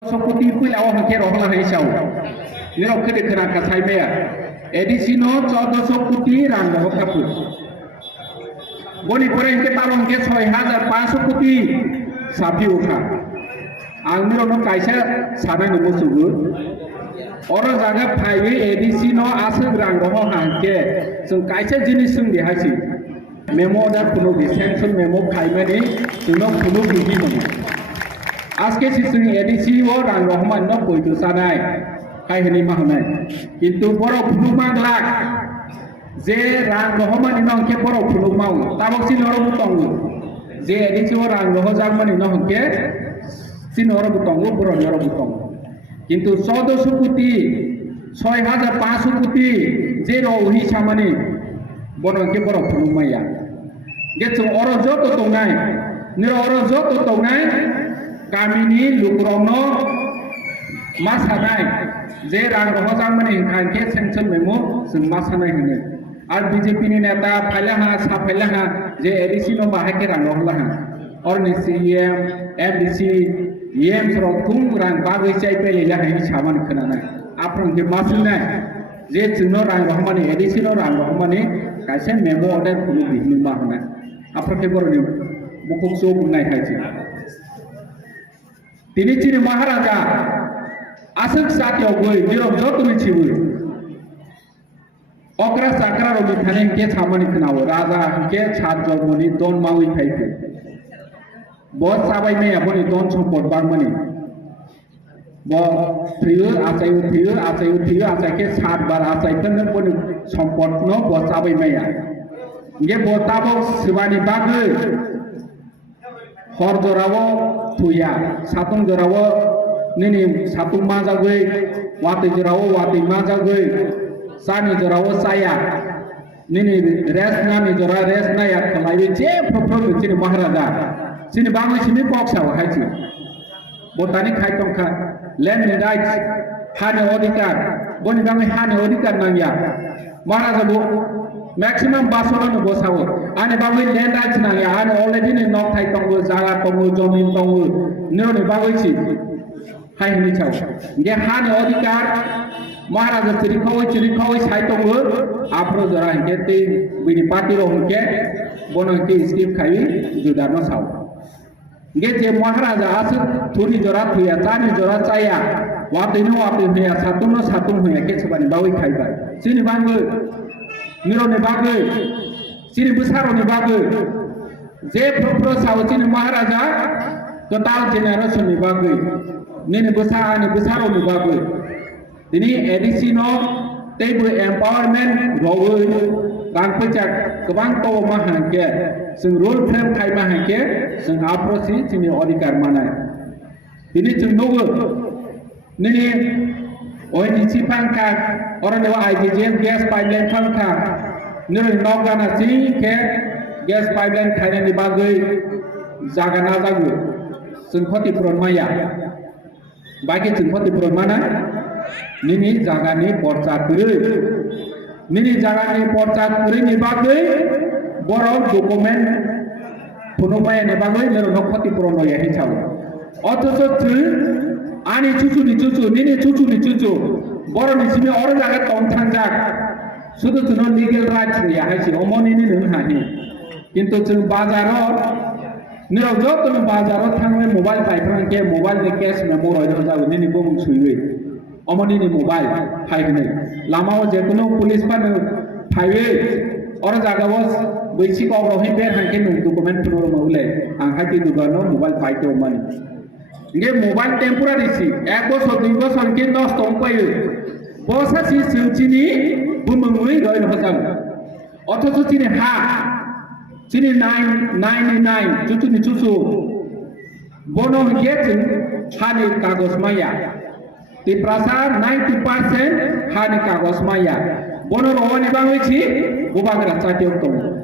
Sokuti pui awak hake rohla hai sau. Ni rok kede kena kasai mea. Edisino 1400 কোটি রান কাপু. Boni pore ke talon ke 6500 কোটি sapi uka. Angni rono kaisa sana nemu sugu. Oro jaga phaiwe edisino asuk rang roho hangke. Sung kaisa jinis sung dihasi. Memo da kuno bi sanction memo khaimani suno kuno bi mani. আজকে সিসুনি এডিসি ও রাং রহমান ন কইতো সানাই কাহিনী মাহনাই কিন্তু বড় ফুলুমাং লাগ যে রাং রহমান নকে বড় ফুলুমাও তাবক সিন হরব তঙ্গু যে এডিসি ও রাং রহ জাগমানি নহকে সিন হরব তঙ্গু বড় হরব তঙ্গু কিন্তু 1400 কোটি 6500 কোটি যে রহি সামানি বড়কে বড় ফুলুমাইয়া গেছো অর যত তঙ্গাই নির অর যত তঙ্গাই Kamini lukrono masanai je rang roho jamani hangke sanction memo sung masanai hine ar BJP ni neta phailaha sa phailaha je ADC no bahake rang rohla ha or ni CM MDC EM sro tung rang bagoi chai pele la hai saman khanana aprong ke masanai je chungno rang rohmani ADC no rang rohmani kaise memo order kulu bihni mahna aprong ke borni bukuk so bunai haichi তিনি চিনি মহারাজা আসক সাথে গই নিরব যতনি ছিবু অকরা সাকরা রবি খানে কে ছামানি খনাও রাজা কে ছাদ জগমনি দন মাউই খাইতে বস সাবাই মে আপনি দন সম্পদ বাগমানি ব থিউ আচাই কে ছাদ বার আচাই তন্ন পনি সম্পদ ন বস সাবাই মেয়া গে ব তাবক শিবানি বাগৈ hor jorawo thuya satung jorawo nini satung majagoi wati jorawo wati majagoi sani jorawo saya nini res nani jora res na ya khalai je phopro chini maharaja chini bangoi chini poksa wa haichi botani khai tongkha land rights hane odikar boni bangoi hane odikar nangya maharaja bo maximum basolo no bosawo ane bagoi land rights na ya ane already ni nok thai tongo jaga tongo jomin tongo no ni bagoi chi hai ni chau ge han odikar maharaja chiri khoi sai tongo apro jara ke te bini party ro ke bono ke skip khai juda no sau ge je maharaja as thuri jara thuya tani jara chaya wate hoya satung hoya ke chbani bagoi khai ba chini bangoi Niro ne bagai, sini besar ne bagai. Je propro sawo sini maharaja, total generation ne bagai. Nini besar ne bagai. Ini edisi no, tebu empowerment rohoi, bang pecak, kebang tawo mahangke, sing role frame kai mahangke, sing aprosi sini odikar mana. Ini cendogo, nini ONGC pangka orang dewa IGGM gas pipeline pangka nuri nogana si ke gas pipeline kaya di bagai jaga na jagu sengkoti puron maya bagi sengkoti puron mana nini jaga ni porcat puri nini jaga ni porcat puri ni bagai borok dokumen puno maya ni bagai nuri nogkoti puron maya hicau otoso tu ani cucu ni cucu boro ni sini orang jaga tong tanjak sudah tu non legal rights ya haisi omon ini nih hani kintu cung bazaro niro jok tu bazaro thangwe mobile pai prang ke mobile de cash memo roi do jago ni bom suiwe omon ini mobile hai ne lamao je kuno police pan phaiwe orang jaga bos beisi ko rohi ber hanke nu document puno maule ang hati dugano mobile pai to mani Nge mobile temporary si, ek bosor 2 bosor ke 10 tong payo. Bosa si chini bumungui roi hojang. Othocho chini ha. Chini 999 chuchu ni chuchu. Bono get hani kagos maya. Di prasar 90% hani kagos maya. Bono rohani bangwi chi bubagra chatiok tong.